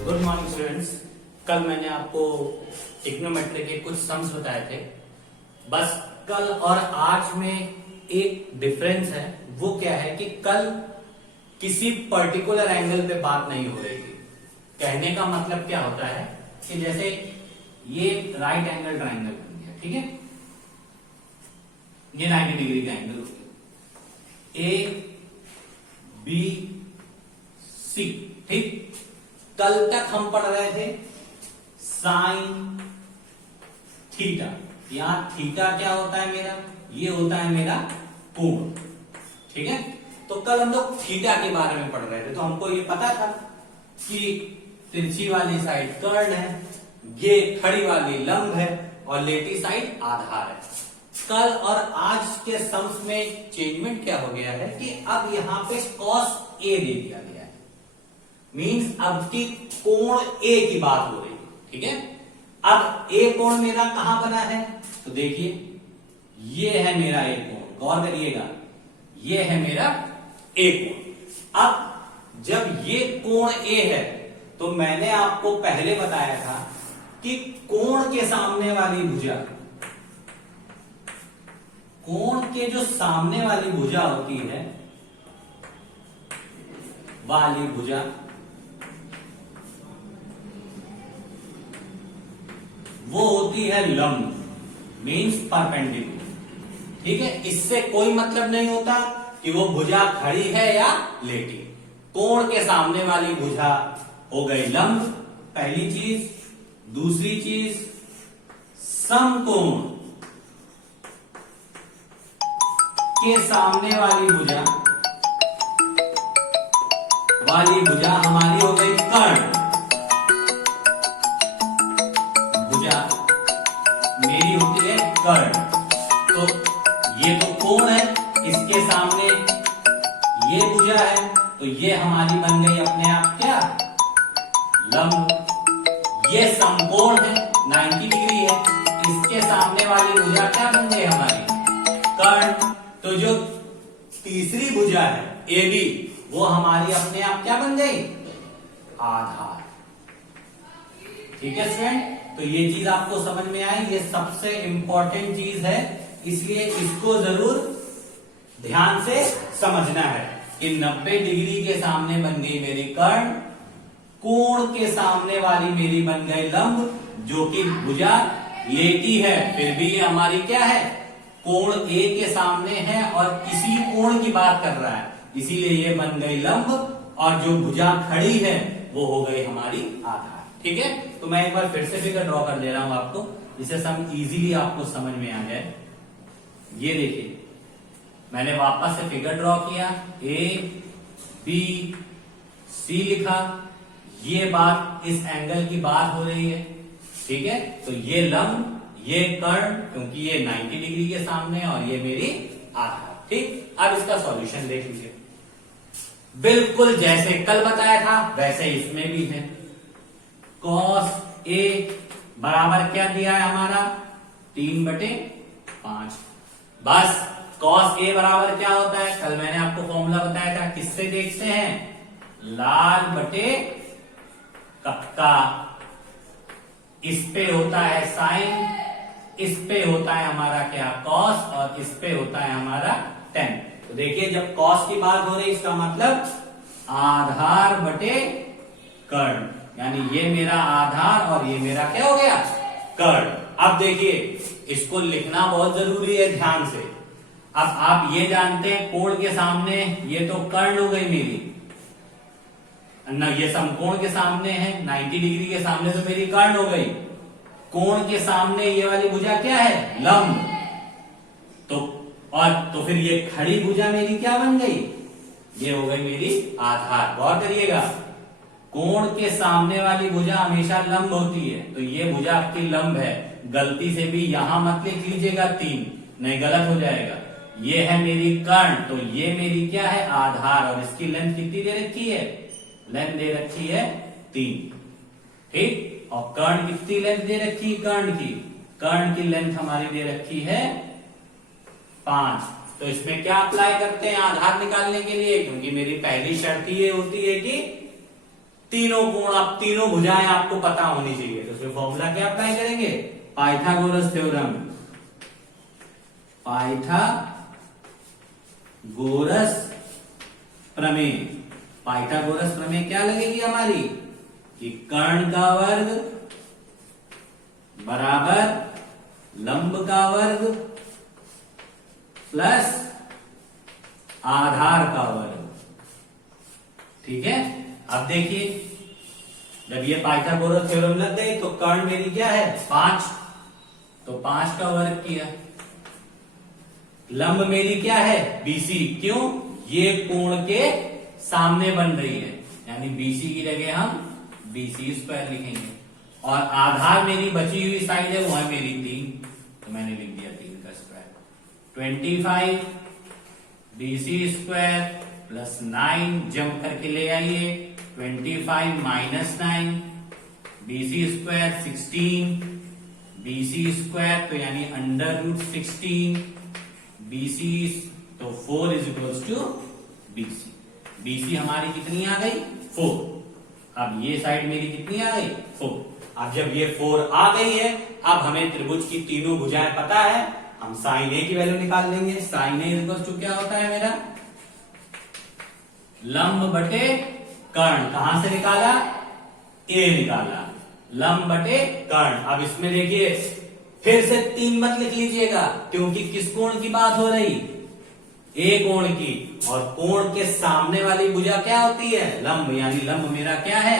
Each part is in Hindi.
Good morning students. कल मैंने आपको ट्रिग्नोमेट्री के कुछ सम्स बताए थे। बस कल और आज में एक डिफरेंस है। वो क्या है कि कल किसी पर्टिकुलर एंगल पे बात नहीं हो रही थी। कहने का मतलब क्या होता है कि जैसे ये राइट एंगल ट्राइंगल बन गया, ठीक है, ये 90 डिग्री का एंगल हो गया, ए बी सी, ठीक। कल तक हम पढ़ रहे थे साइन थीटा। यहां थीटा क्या होता है मेरा, ये होता है मेरा कोण, ठीक है। तो कल हम लोग थीटा के बारे में पढ़ रहे थे, तो हमको ये पता था कि तिरछी वाली साइड कर्ण है, ये खड़ी वाली लंब है और लेटी साइड आधार है। कल और आज के सम्स में चेंजमेंट क्या हो गया है कि अब यहां पे cos A दे दिया गया है। मीन्स अब की कोण A की बात हो रही है, ठीक है। अब A कोण मेरा कहां बना है, तो देखिए ये है मेरा A कोण, गौर करिएगा, ये है मेरा A कोण। अब जब ये कोण A है तो मैंने आपको पहले बताया था कि कोण के सामने वाली भुजा, कोण के जो सामने वाली भुजा होती है, वाली भुजा वो होती है लंब, मीन्स परपेंडिकुलर, ठीक है। इससे कोई मतलब नहीं होता कि वो भुजा खड़ी है या लेटी। कोण के सामने वाली भुजा हो गई लंब, पहली चीज। दूसरी चीज, समकोण के सामने वाली भुजा, हमारी हो गई कर्ण। भुजा मेरी होती है कर्ण। तो ये तो कोण है, इसके सामने ये भुजा है, तो ये हमारी बन गई अपने आप क्या, लंब। ये समकोण है, 90 डिग्री है, इसके सामने वाली भुजा क्या बन गई हमारी, कर्ण। तो जो तीसरी भुजा है AB, वो हमारी अपने आप क्या बन गई, आधार, ठीक है स्टूडेंट। तो ये चीज आपको समझ में आई, ये सबसे इंपॉर्टेंट चीज है, इसलिए इसको जरूर ध्यान से समझना है कि 90 डिग्री के सामने बन गई मेरी कर्ण, कोण के सामने वाली मेरी बन गई लंब, जो कि भुजा लेटी है, फिर भी ये हमारी क्या है, कोण A के सामने है और इसी कोण की बात कर रहा है, इसीलिए ये बन गई लंब। और जो भुजा खड़ी है वो हो गई हमारी आधार, ठीक है। तो मैं एक बार फिर से फिगर ड्रॉ कर दे रहा हूं आपको, जिससे सम इजीली आपको समझ में आ जाए। ये देखिए, मैंने वापस से फिगर ड्रॉ किया, A B C लिखा, ये बात, इस एंगल की बात हो रही है, ठीक है। तो ये लंब, ये कर्ण, क्योंकि ये 90 डिग्री के सामने, और ये मेरी आधार, ठीक। अब इसका सॉल्यूशन देख लीजिए, बिल्कुल जैसे कल बताया था वैसे इसमें भी है। cos A बराबर क्या दिया है हमारा, 3/5। बस cos A बराबर क्या होता है, कल मैंने आपको फॉर्मूला बताया था, किससे देखते हैं, लाल बटे कक्का। इस पे होता है साइन, इस पे होता है हमारा क्या, cos, और इस पे होता है हमारा tan। तो देखिए, जब cos की बात हो रही है, इसका मतलब आधार बटे कर्ण, यानी ये मेरा आधार और ये मेरा क्या हो गया, कर्ण। अब देखिए, इसको लिखना बहुत जरूरी है ध्यान से। अब आप ये जानते हैं, कोण के सामने ये तो कर्ण हो गई मेरी, न ये समकोण के सामने है, 90 डिग्री के सामने तो मेरी कर्ण हो गई, कोण के सामने ये वाली भुजा क्या है, लंब। तो फिर ये खड़ी भुजा मेरी क्या बन गई, ये हो गई मेरी आधार। गौर करिएगा, कोण के सामने वाली भुजा हमेशा लंब होती है, तो ये भुजा आपकी लंब है। गलती से भी यहां मत लिख लीजिएगा 3, नहीं, गलत हो जाएगा। ये है मेरी कर्ण, तो ये मेरी क्या है, आधार, और इसकी लेंथ कितनी दे रखी है, लेंथ दे रखी है 3, ठीक। और कर्ण कितनी लेंथ दे रखी है, कर्ण की लेंथ हमारी दे रखी है 5। तो इसमें क्या अप्लाई करते हैं आधार निकालने के लिए, क्योंकि मेरी पहली शर्त ये होती है कि तीनों कोण, आप तीनों भुजाएं आपको पता होनी चाहिए। तो इसमें फॉर्मूला क्या अप्लाई करेंगे, पाइथागोरस थ्योरम। पाइथागोरस प्रमेय। पाइथागोरस प्रमेय क्या लगेगी हमारी, कि कर्ण का वर्ग बराबर लंब का वर्ग प्लस आधार का वर्ग। ठीक है, अब देखिए जब ये पाइथागोरस थ्योरम लग गई तो कर्ण मेरी क्या है 5, तो 5 का वर्ग किया। लंब मेरी क्या है BC, क्यों, ये कोण के सामने बन रही है, यानी BC की जगह हम BC स्क्वायर लिखेंगे। और आधार मेरी बची हुई साइड है वो है मेरी 3, तो मैंने लिख दिया 3 का square. 25 BC square plus 9, jump करके ले आइए, 25 minus 9 BC square 16 BC square, तो यानी अंडर रूट 16 BC, तो 4 is equals to BC। BC हमारी कितनी आ गई 4। अब ये साइड मेरी कितनी आ गई 4। अब जब ये 4 आ गई है, अब हमें त्रिभुज की तीनों भुजाएं पता है, हम साइन ए की वैल्यू निकाल लेंगे। साइन ए इक्वल्स टू क्या होता है मेरा, लंब बटे कर्ण। कहां से निकाला, ए निकाला, लंब बटे कर्ण। अब इसमें देखिए फिर से 3 मत लिख लीजिएगा, क्योंकि किस कोण की बात हो रही, ए कोण की, और कोण के सामने वाली भुजा क्या होती है लंब, यानी लंब मेरा क्या है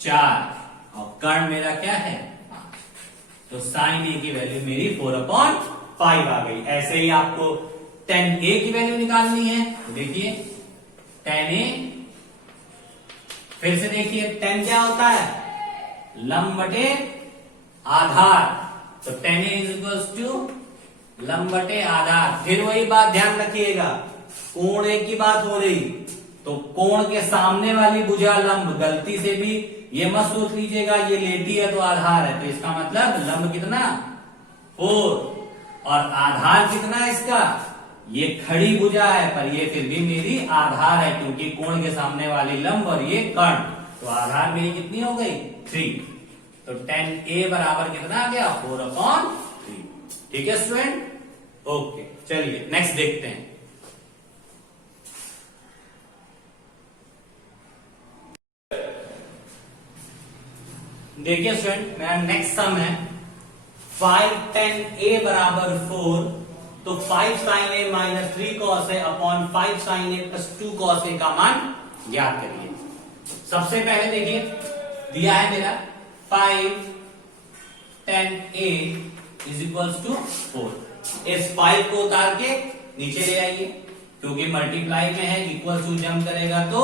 4 और कर्ण मेरा क्या है 5। तो साइन ए की वैल्यू मेरी 4/5 आ गई। ऐसे ही आपको tan ए की वैल्यू निकालनी है, तो देखिए tan ए, फिर से देखिए tan क्या होता है लंब बटे आधार, तो tan A is equals to लंब बटे आधार। फिर वही बात ध्यान रखिएगा, कोण ए की बात हो रही, तो कोण के सामने वाली भुजा लंब, गलती से भी ये मत सोच लीजिएगा ये लेटी है तो आधार है, तो इसका मतलब लंब कितना 4 और आधार कितना है इसका, ये खड़ी भुजा है पर ये फिर भी मेरी आधार है, क्योंकि कोण के सामने वाली लंब और ये कर्ण, तो आधार मेरी कितनी हो गई 3। तो tan ए बराबर कितना आ गया 4/3। ठीक है स्टूडेंट, ओके चलिए नेक्स्ट देखते हैं। देखिए स्टूडेंट मेरा नेक्स्ट सम है 5 tan a बराबर 4, तो 5 sin a minus 3 cos a upon 5 sin a plus 2 cos a का मान ज्ञात करिए। सबसे पहले देखिए दिया है मेरा 5 tan a is equals to 4। इस 5 को उतार के नीचे ले आइए, क्योंकि मल्टीप्लाई में है, इक्वल टू जंप करेगा तो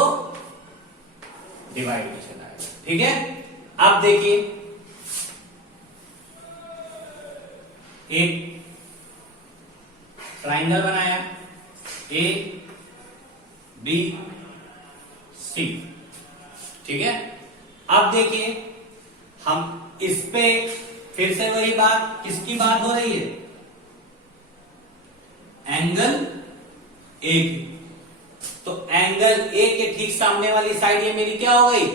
डिवाइड में चला आएगा। ठीक है, अब देखिए एक ट्राइंगल बनाया ए बी सी। ठीक है, अब देखिए हम इस पे फिर से वही बात, किसकी बात हो रही है, एंगल ए की। तो एंगल ए के ठीक सामने वाली साइड ये मेरी क्या हो गई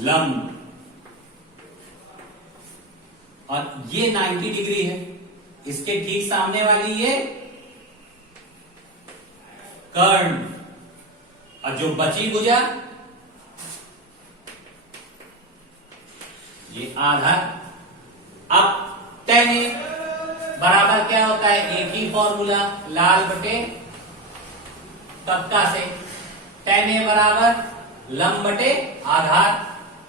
लंब, और ये 90 डिग्री है, इसके ठीक सामने वाली ये कर्ण, और जो बची भुजा ये आधार। अब tan a बराबर क्या होता है, एक ही फॉर्मूला लाल बटे तख्ता से, tan a बराबर लंब बटे आधार,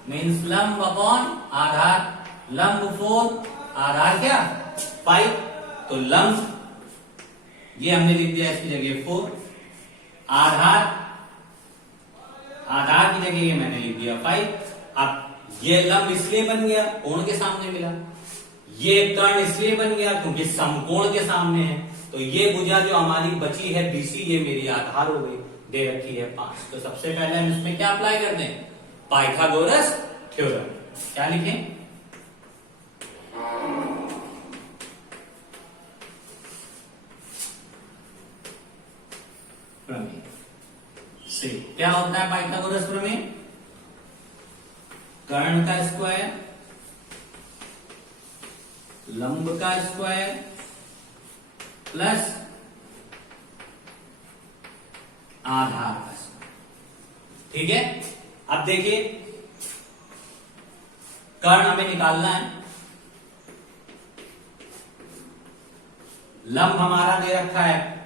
मीन्स लंब अपॉन आधार, लंब 4 आधार क्या 5, तो लंब ये हमने लिख दिया इसकी जगह 4, आधार आधार की जगह ये मैंने लिख दिया 5। अब ये लंब इसलिए बन गया कोण के सामने मिला, ये कर्ण इसलिए बन गया क्योंकि समकोण के सामने है, तो ये भुजा जो हमारी बची है BC ये मेरी आधार हो गई, दे रखी है 5। तो सबसे पहले हम इसमें क्या अप्लाई करते हैं, पाइथागोरस थ्योरम। क्या लिखें, प्रमेय से क्या होता है पाइथागोरस प्रमेय? कर्ण का स्क्वायर, लंब का स्क्वायर प्लस आधार का स्क्वायर। ठीक है, अब देखिए कर्ण हमें निकालना है। लंब हमारा दे रखा है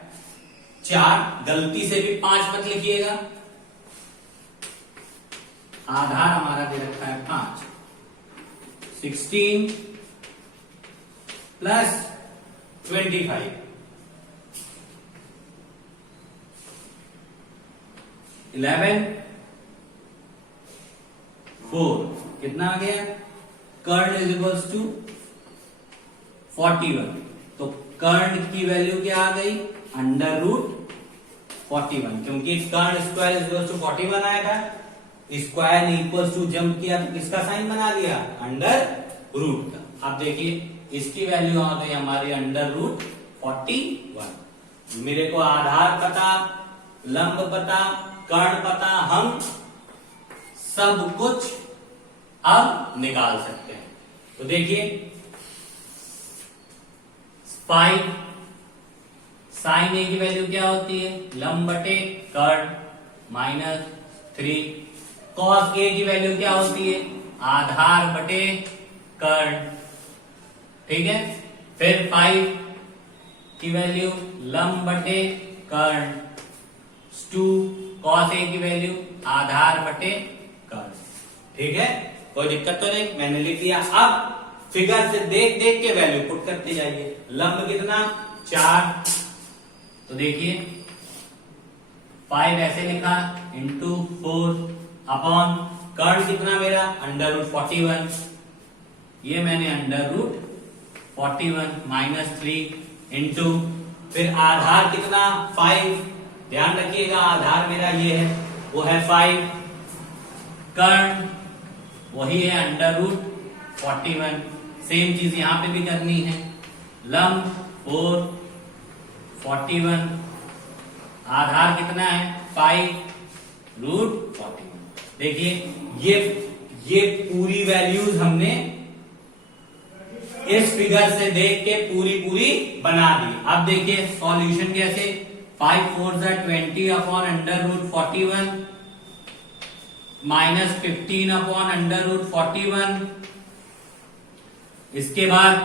4, गलती से भी 5 मत लिखिएगा। आधार हमारा दे रखा है 5, 16 प्लस 25, 11, 4 कितना आ गया? कर्ण इज इक्वल्स टू 41। तो कर्ण की वैल्यू क्या आ गई? अंडर रूट 41, क्योंकि कर्ण स्क्वायर इज इक्वल्स टू 41 आया था। स्क्वायर ने इक्वल्स टू जंप किया तो किसका साइन बना दिया? अंडर रूट का। अब देखिए इसकी वैल्यू आ गई हमारी अंडर रूट 41। मेरे को आधार पता, लंब पता, कर्ण पता, हम सब कुछ अब निकाल सकते हैं। तो देखिए 5 साइन ए की वैल्यू क्या होती है? लंब बटे कर्ण माइनस 3। कॉस ए की वैल्यू क्या होती है? आधार बटे कर्ण। ठीक है, फिर 5 की वैल्यू लंब बटे कर्ण, 2 कॉस ए की वैल्यू आधार बटे कर्ण। ठीक है, कोई दिक्कत तो नहीं, मैंने लिख दिया। अब फिगर से देख देख के वैल्यू पुट करते जाइए। लंब कितना? 4। तो देखिए 5 ऐसे लिखा इंटू 4 अपॉन कर्ण कितना मेरा? Under root 41। ये मैंने अंडर रूट 41 माइनस 3 इंटू फिर आधार कितना? 5। ध्यान रखिएगा आधार मेरा ये है, वो है 5। कर्ण वही है अंडर रूट 41। सेम चीज यहां पे भी करनी है। लंब 4, 41, आधार कितना है? 5 रूट 41। देखिए ये पूरी वैल्यूज हमने इस फिगर से देख के पूरी बना दी। अब देखिए सॉल्यूशन कैसे? 5 4 20 upon under root 41 minus 15 upon under root 41। इसके बाद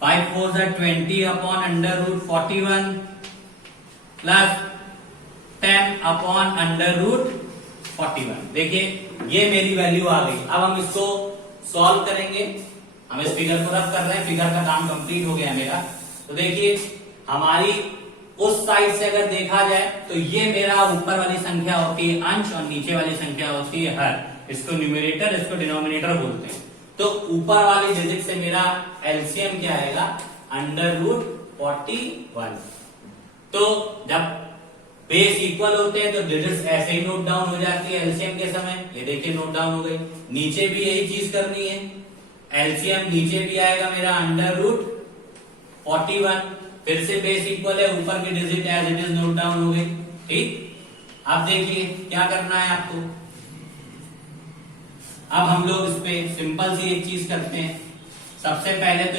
5 4 20 upon under root 41 plus 10 upon under root 41। देखिए ये मेरी वैल्यू आ गई। अब हम इसको सॉल्व करेंगे। हम इस फिगर को रब कर रहे हैं, फिगर का काम कंप्लीट हो गया मेरा। तो देखिए हमारी उस साइड से अगर देखा जाए तो ये मेरा ऊपर वाली संख्या होती है अंश और नीचे वाली संख्या होती है हर। इसको न्यूमरेटर, इसको डिनोमिनेटर बोलते हैं। तो ऊपर वाली डिजिट से मेरा एलसीएम क्या आएगा? Under root 41। तो जब बेस इक्वल होते हैं तो डिजिट्स ऐसे ही नोट डाउन हो जाती है एलसीएम के समय। ये देखिए नोट डाउन हो गई। नीचे भी यही चीज करनी है। एलसीएम नीचे भी आएगा मेरा अंडर रूट 41। फिर से बेस इक्वल है, ऊपर की digit as it is note down हो गई। ठीक, अब देखिए क्या करना है आपको। अब हम लोग इस पे सिंपल सी एक चीज करते हैं। सबसे पहले तो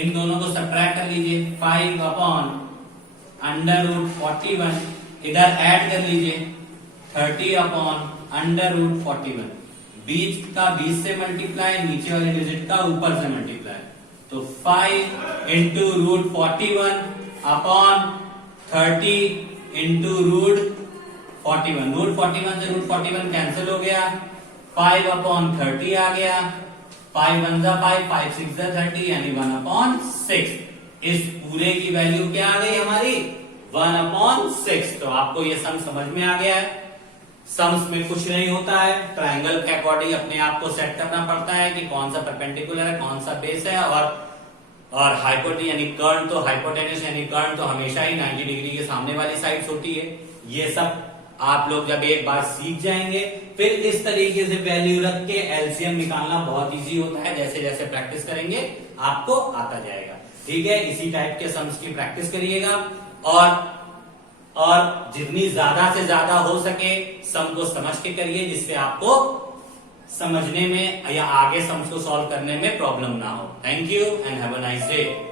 इन दोनों को सब्ट्रैक्ट कर लीजिए। 5 अपॉन अंडर रूट 41 इधर ऐड कर लीजिए 30 अपॉन अंडर रूट 41। बीच का 20 से मल्टीप्लाई, नीचे वाली डिजिट का ऊपर से मल्टीप्लाई। तो 5 into root 41 upon 30 into root 41। Root 41 से रूट 41 कैंसिल हो गया। 5 अपॉन 30 आ गया। 5 1 जा 5, 5 6 जा 30 यानी 1 अपॉन 6। इस पूरे की वैल्यू क्या आ गई हमारी? 1 अपॉन 6। तो आपको ये सम समझ में आ गया है। सम्स में कुछ नहीं होता है, ट्रायंगल के अकॉर्डिंग अपने आप को सेट करना पड़ता है कि कौन सा परपेंडिकुलर है, कौन सा बेस है। और हाइपोटेन्यूस यानी कर्ण तो हाइपोटेन्यूस यानी कर्ण तो हमेशा ही 90 डिग्री के सामने वाली साइड होती है। ये सब आप लोग जब एक बार सीख जाएंगे फिर इस तरीके से वैल्यू रख के एलसीएम निकालना बहुत इजी होता है। जैसे जैसे प्रैक्टिस करेंगे आपको आता जाएगा। ठीक है, इसी टाइप के सम्स की प्रैक्टिस करिएगा। और जितनी ज्यादा से ज्यादा हो सके सम को समझ के करिए, जिससे आपको समझने में या आगे सम्स को सॉल्व करने में प्रॉब्लम ना हो। Thank you and have a nice day.